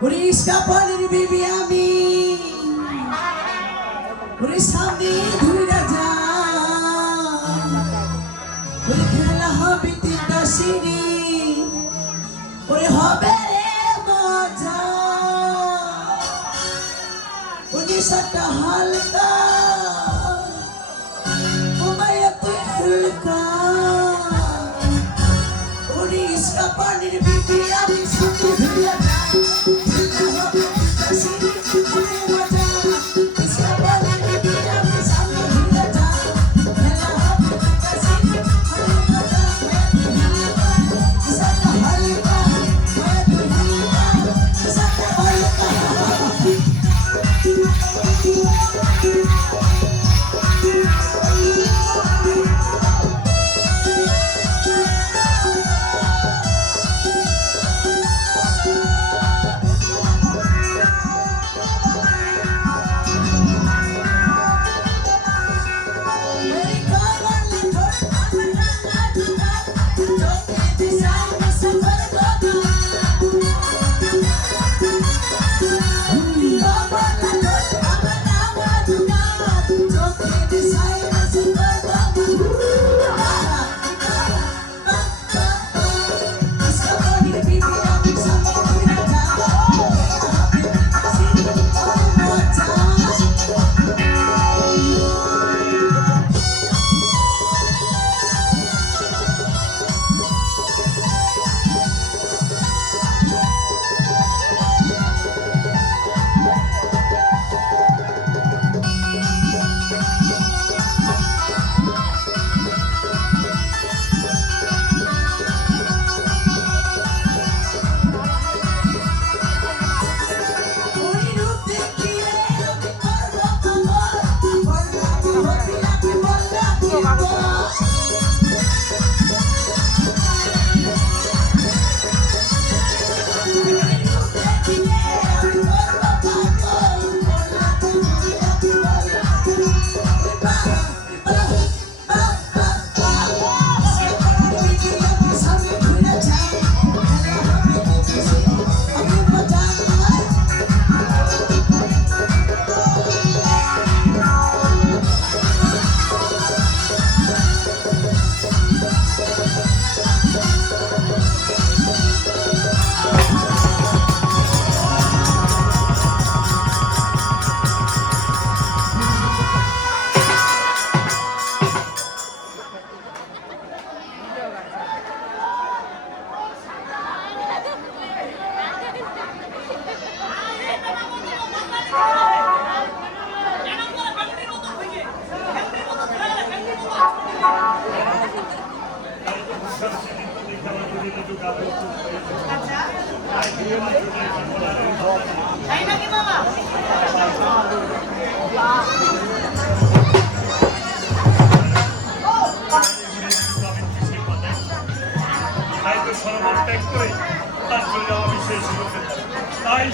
উড়িষ্যা পানির বিবি আমি সামনে ঘুরে যা খেলা হবে তিনটা সিঁড়ি হবে রে মজা উড়িষ্যাটা হালকা মায়া তুই হালকা উড়িষ্যা পানির বিবি আমি সামনে ঘুরে যা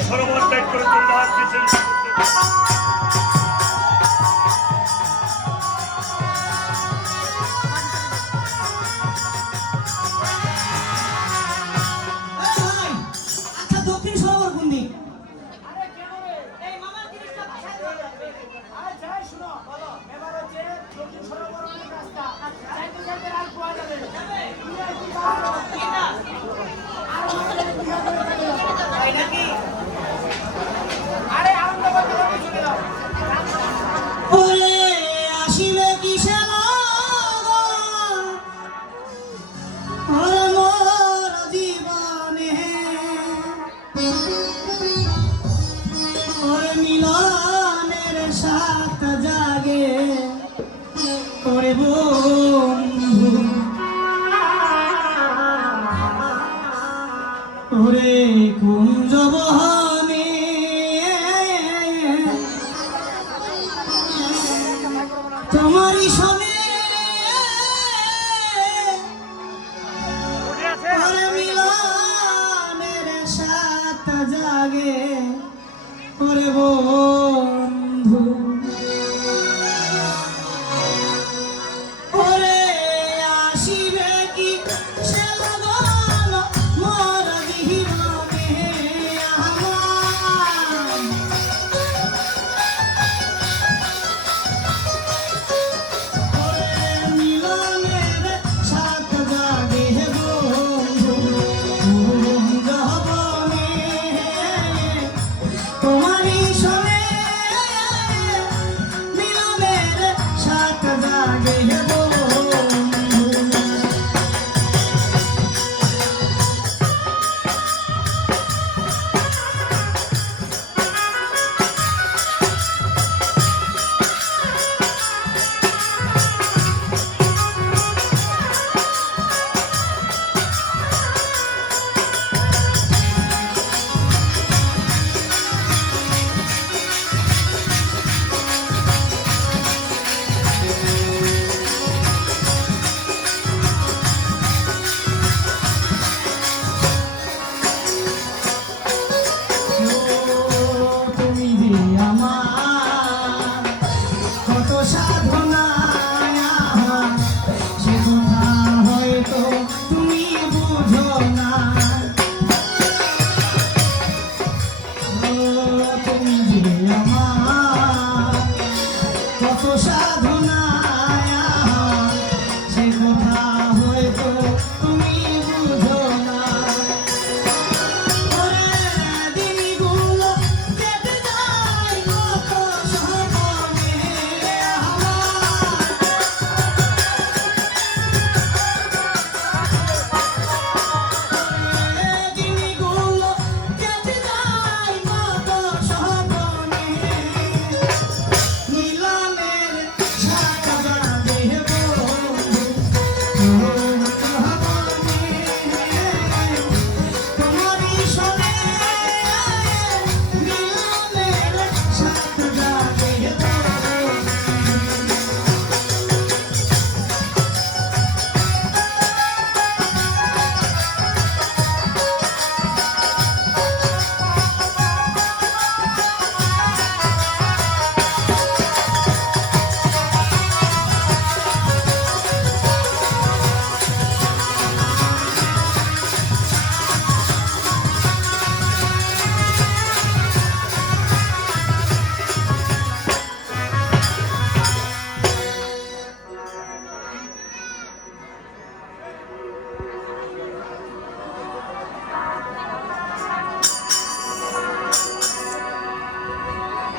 সরোবর ত্যাগ করে চলে যাওয়ার তোমারই সনে মিলনের সাত জাগে ওরে বন্ধু ওরে আসিবে কি সে লগন মোর জীবনে আমার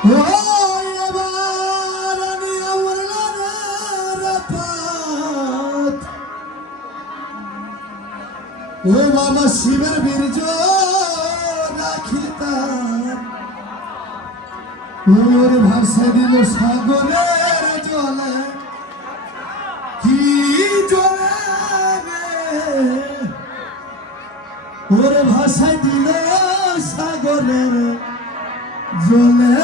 ওই এবার আমি আমার রাপাত ও বাবা শিবের বীর্য রাখিতাম ওর ভাষা দিল সাগরের জলে কি জলে রে ওর ভাষা দিল সাগরের জলে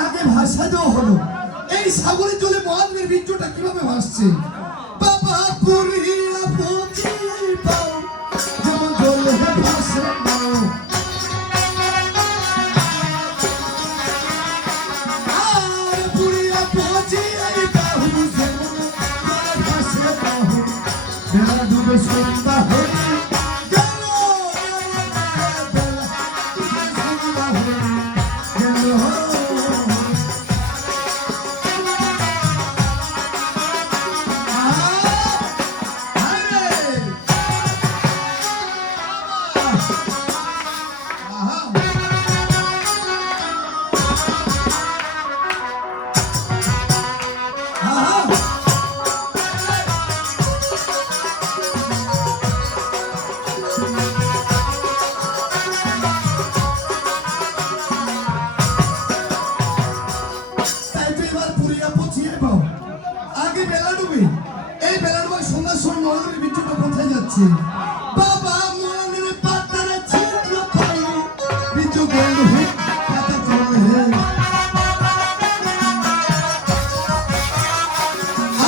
আগে ভাষা দেওয়া হলো এই সাগরের জলে মহানবীর বীর্যটা কিভাবে ভাসছে বাবা পুরিয়া পৌঁছে পাও যেমন জলে ভাসে পাও আর পুরিয়া পৌঁছে পাও যেমন জলে ভাসে পাও বেলা ডুবে সন্ধ্যা হয়ে গেল বেলা ডুবে সন্ধ্যা হয়ে গেল বাবা মনের পাতার চিত্র পাই বীজ গন্ধ পাতা চলে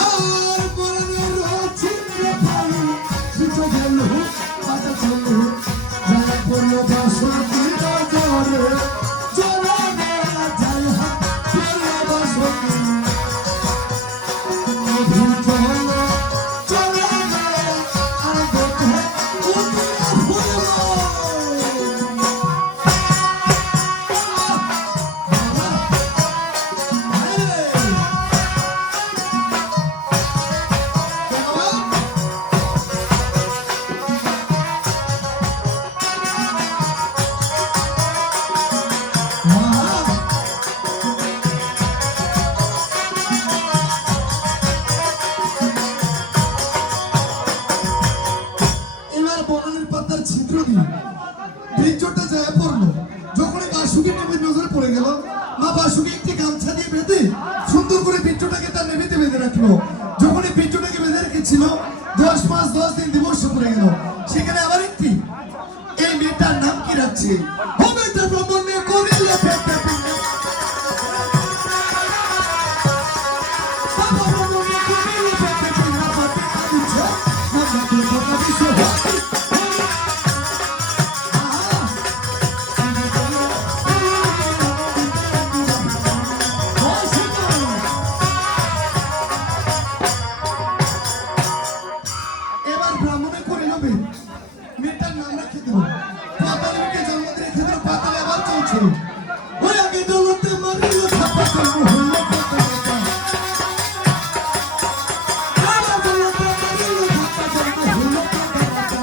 আর মনের চিত্র পাই বীজ গন্ধ পাতা চলে যারা পড়লো বাসন্তী জলে চলে গেলা যায় হাত পড়লো বাসন্তী বীর্যটা যায় পড়লো যখন বাসুকি নেমে নজরে পড়ে গেল মা বাসুকি একটি গামছা দিয়ে বেঁধে সুন্দর করে বীর্যটাকে তার নেমেতে বেঁধে রাখলো যখন এই বীর্যটাকে বেঁধে রেখেছিল 10 মাস ছিল সেখানে আবার একটি এই মেয়েটার নাম কি রাখছে ও মেয়েটা ব্রাহ্মণে করিলে পেটে পিঠে বাবা ব্রাহ্মণে করিলে পেটে পিঠে পাতে কাঁদিছে মাথা তো কথা দিছে এবার ব্রাহ্মণে করিল মেয়েটার নাম রাখে দেব পাতালকে জন্ম দিয়ে রেখে দেব পাতালে আবার চলছে ওই আগে দৌলতে মারিল থাপ্পা করবো হইল পাতালটা আবার দৌলতে মারিল থাপ্পা করবো হইল পাতালটা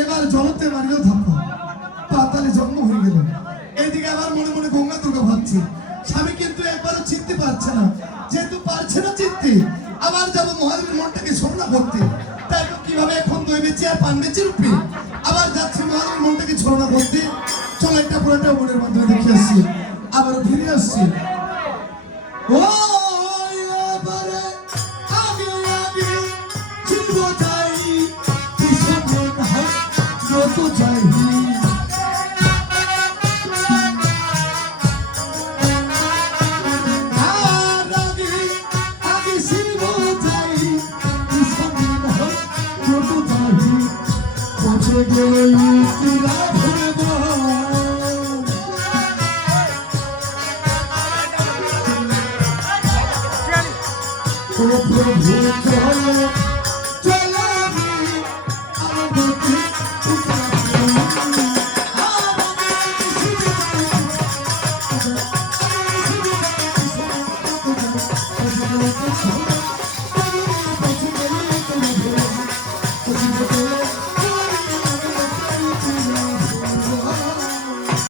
এবার জলতে মারিল থাপ্পা পাতালে জন্ম হয়ে গেল এইদিকে আবার মনে মনে গঙ্গা দুর্গা ভাবছে স্বামী কিন্তু একবারও চিনতে পারছে না যেহেতু পারছে না চিনতে আবার যাবো মহাদেবের মনটাকে ছলনা করতে তাই তো কিভাবে এখন দই বেচে আর পান বেচে রূপে আবার যাচ্ছে মহাদেবের মনটাকে ছলনা করতে চলো একটা পুরোটা মনের মাধ্যমে দেখে আসছি আবারও ফিরে আসছি ও এবারে আগে আগে চিনব চাই কিসব মন হয় যত চাই প্রভু